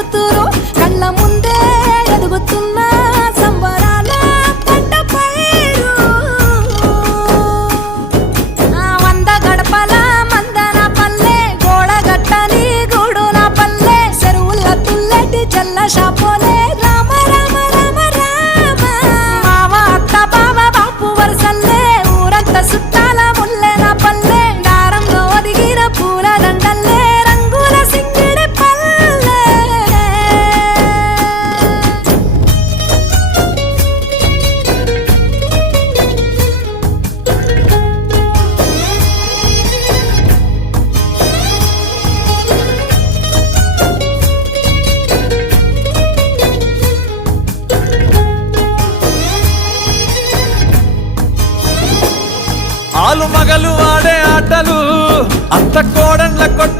కూతురు కళ్ళ ముందే ఎదుగుతున్న సంబరాల పంట పైరు. వంద గడపల మందన పల్లె గోడగట్టని గూడున పల్లె చెరువుల తుల్లటి జల్ల షాపోలే రామ రామ రామ రామ. మావ అత్త బావ బాపు వరసల్లే ఊరంతా సుట్టాల ముల్లెన పల్లె దారంలో ఒదిగిన పూల దండల్లే రంగుల సింగిడి పల్లె. ఆలు మగలు ఆడే ఆటలు అత్త